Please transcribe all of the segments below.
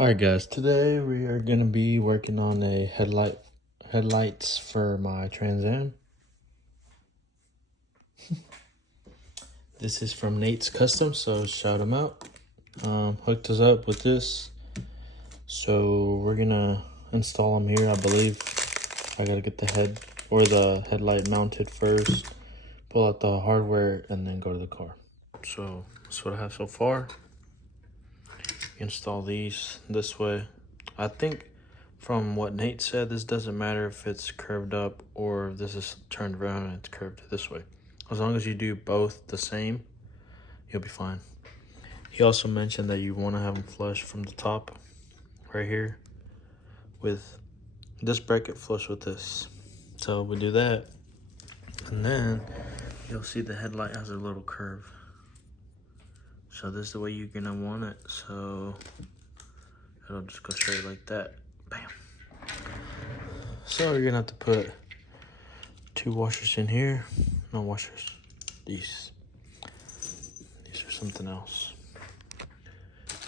Alright guys, today we are gonna be working on a headlights for my Trans Am. This is from Nate's Custom, so shout him out. Hooked us up with this, so we're gonna install them here. I believe I gotta get the headlight mounted first, pull out the hardware, and then go to the car. So that's what I have so far. Install these this way. I think from what Nate said, this doesn't matter if it's curved up or if this is turned around and it's curved this way. As long as you do both the same, you'll be fine. He also mentioned that you want to have them flush from the top right here with this bracket flush with this. So we do that, and then you'll see the headlight has a little curve. So this is the way you're gonna want it. So it'll just go straight like that. Bam. So you're gonna have to put 2 washers in here. No washers. These are something else.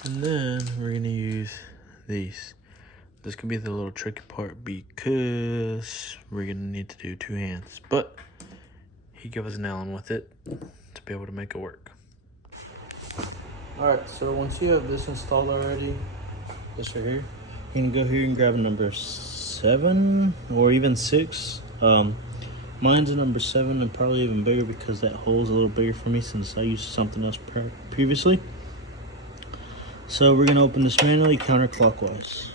And then we're gonna use these. This could be the little tricky part because we're gonna need to do 2 hands. But he gave us an Allen with it to be able to make it work. Alright, so once you have this installed already, this right here, you can go here and grab number 7 or even 6. Mine's a number 7 and probably even bigger because that hole's a little bigger for me since I used something else previously. So we're gonna open this manually counterclockwise.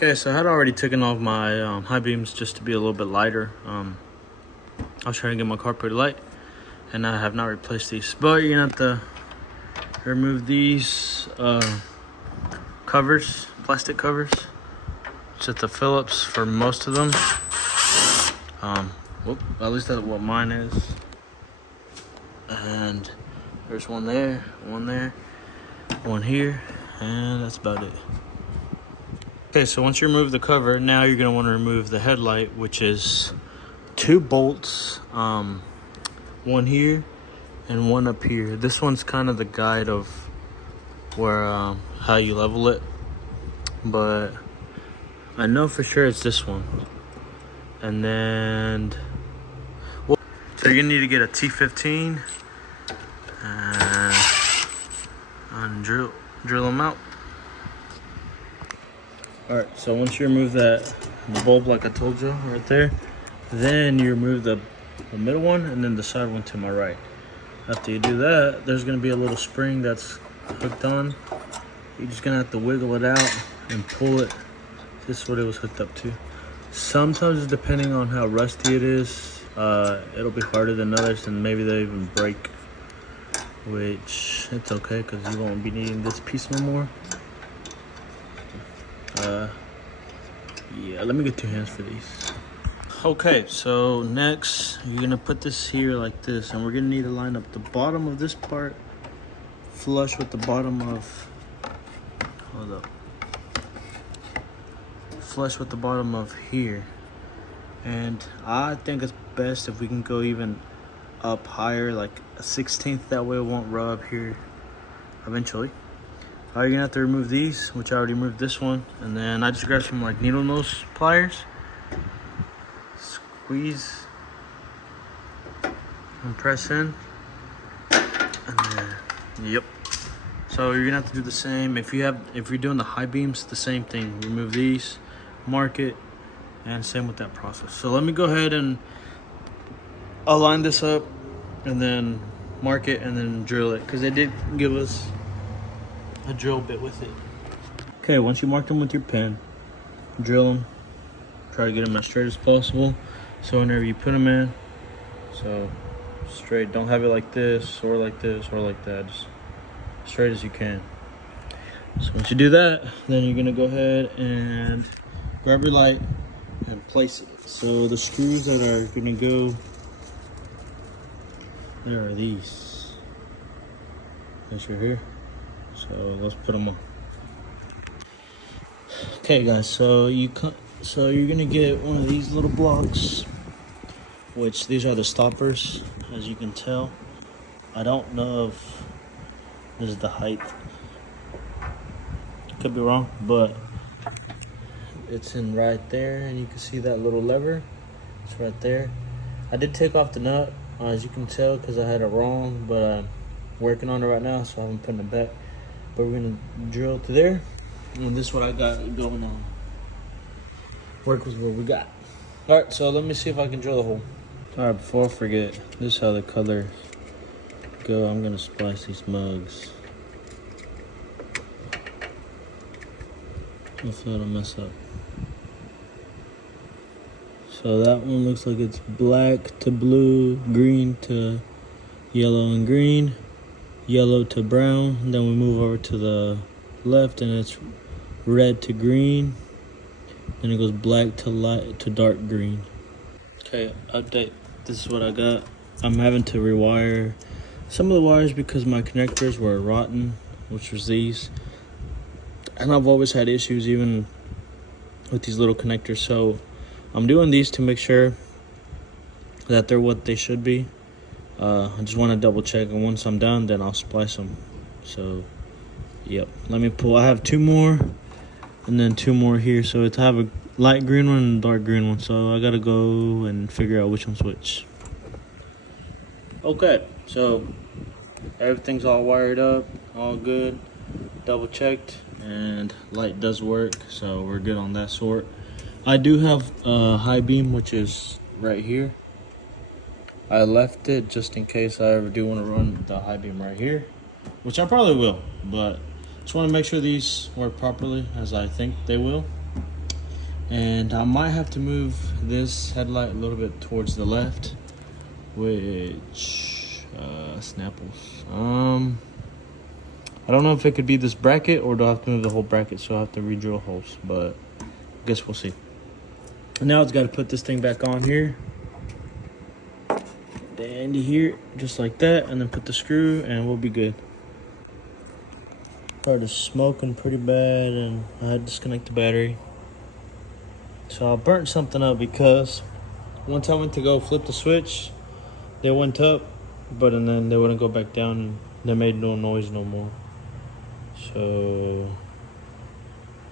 Okay, so I had already taken off my high beams just to be a little bit lighter. I was trying to get my car pretty light, and I have not replaced these. But you're gonna have to remove these covers, plastic covers. It's at the Phillips for most of them. At least that's what mine is. And there's one there, one here, and that's about it. Okay, so once you remove the cover, now you're gonna wanna remove the headlight, which is 2 bolts, one here and one up here. This one's kind of the guide of where, how you level it, but I know for sure it's this one. And then, so you're gonna need to get a T15 and drill them out. Alright, so once you remove the bulb like I told you right there, then you remove the middle one and then the side one to my right. After you do that, there's going to be a little spring that's hooked on. You're just going to have to wiggle it out and pull it. This is what it was hooked up to. Sometimes, depending on how rusty it is, it'll be harder than others, and maybe they even break. Which, it's okay because you won't be needing this piece no more. Yeah, let me get 2 hands for these. Okay, so next you're gonna put this here like this, and we're gonna need to line up the bottom of this part flush with the bottom of, flush with the bottom of here. And I think it's best if we can go even up higher, like a 1/16, that way it won't rub here eventually. You're gonna have to remove these, which I already removed this one, and then I just grabbed some like needle nose pliers, squeeze and press in, and then yep. So you're gonna have to do the same. If you're doing the high beams, the same thing. Remove these, mark it, and same with that process. So let me go ahead and align this up, and then mark it, and then drill it, because they did give us a drill bit with it. Okay, once you mark them with your pen, drill them. Try to get them as straight as possible. So whenever you put them in, so straight. Don't have it like this or like this or like that. Just straight as you can. So once you do that, then you're gonna go ahead and grab your light and place it. So the screws that are gonna go there are these. Yes, you're here. So let's put them on. Okay, guys. So you're gonna get one of these little blocks, which these are the stoppers, as you can tell. I don't know if this is the height. Could be wrong, but it's in right there, and you can see that little lever. It's right there. I did take off the nut, as you can tell, because I had it wrong, but I'm working on it right now, so I'm putting it back. But we're gonna drill to there, and this is what I got going on. Work with what we got. All right, so let me see if I can drill the hole. All right, before I forget, this is how the colors go. I'm gonna splice these mugs. Hopefully it'll mess up. So that one looks like it's black to blue, green to yellow and green, yellow to brown. And then we move over to the left and it's red to green. Then it goes black to light to dark green. Okay, update. This is what I got. I'm having to rewire some of the wires because my connectors were rotten, which was these. And I've always had issues even with these little connectors. So I'm doing these to make sure that they're what they should be. I just want to double check, and once I'm done, then I'll splice them. So, yep. Let me pull. I have 2 more, and then 2 more here. So it's I have a light green one and a dark green one. So I gotta go and figure out which one's which. Okay, so everything's all wired up, all good, double checked, and light does work. So we're good on that sort. I do have a high beam, which is right here. I left it just in case I ever do want to run the high beam right here, which I probably will, but just want to make sure these work properly as I think they will. And I might have to move this headlight a little bit towards the left, which Snapples. I don't know if it could be this bracket or do I have to move the whole bracket, so I have to re-drill holes, but I guess we'll see. And now it's got to put this thing back on here. The end here, just like that, and then put the screw and we'll be good. Started smoking pretty bad and I had to disconnect the battery. So I burnt something up because once I went to go flip the switch, they went up, but and then they wouldn't go back down and they made no noise no more. So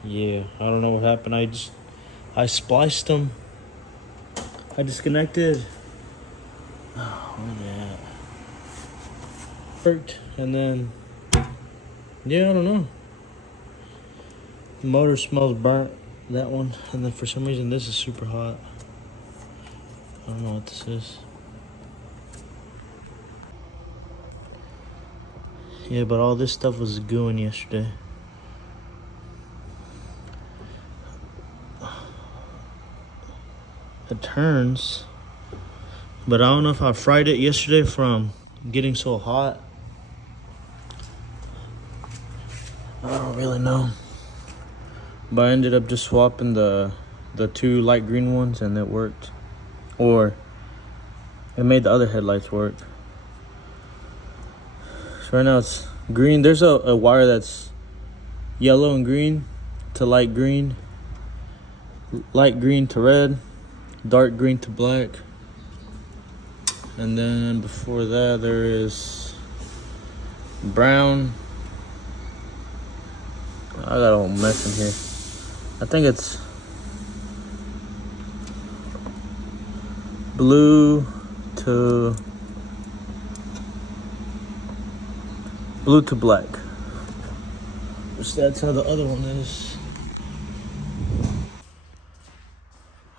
yeah, I don't know what happened. I spliced them. I disconnected. Oh man. Worked, and then yeah, I don't know. The motor smells burnt, that one, and then for some reason this is super hot. I don't know what this is. Yeah, but all this stuff was gooing yesterday. It turns, but I don't know if I fried it yesterday from getting so hot. I don't really know. But I ended up just swapping the 2 light green ones and it worked. Or it made the other headlights work. So right now it's green. There's a wire that's yellow and green to light green to red, dark green to black. And then before that there is brown. I got a whole mess in here. I think it's blue to black. Which that's how the other one is.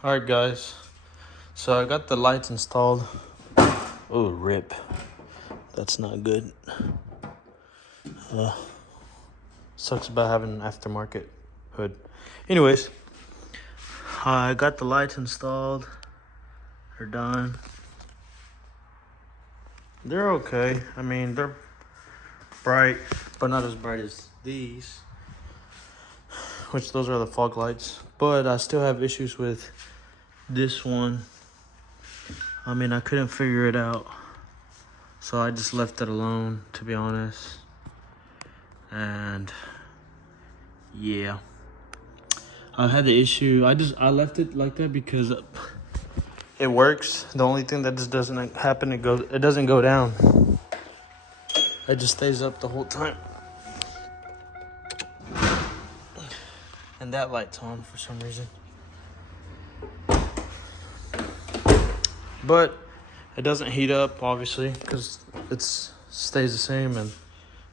Alright guys, so I got the lights installed. Oh rip, that's not good. Sucks about having an aftermarket hood. Anyways, I got the lights installed. They're done. They're okay. I mean, they're bright, but not as bright as these, which those are the fog lights. But I still have issues with this one. I mean, I couldn't figure it out, so I just left it alone, to be honest. And yeah, I had the issue. I left it like that because it works. The only thing that just doesn't happen, it doesn't go down. It just stays up the whole time. And that light's on for some reason. But it doesn't heat up, obviously, because it stays the same and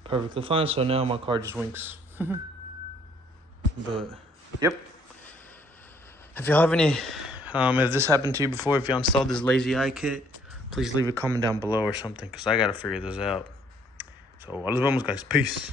perfectly fine. So now my car just winks. But, yep. If y'all have any, if this happened to you before, if y'all installed this Lazy Eye kit, please leave a comment down below or something, because I got to figure this out. So, a los vemos, guys. Peace.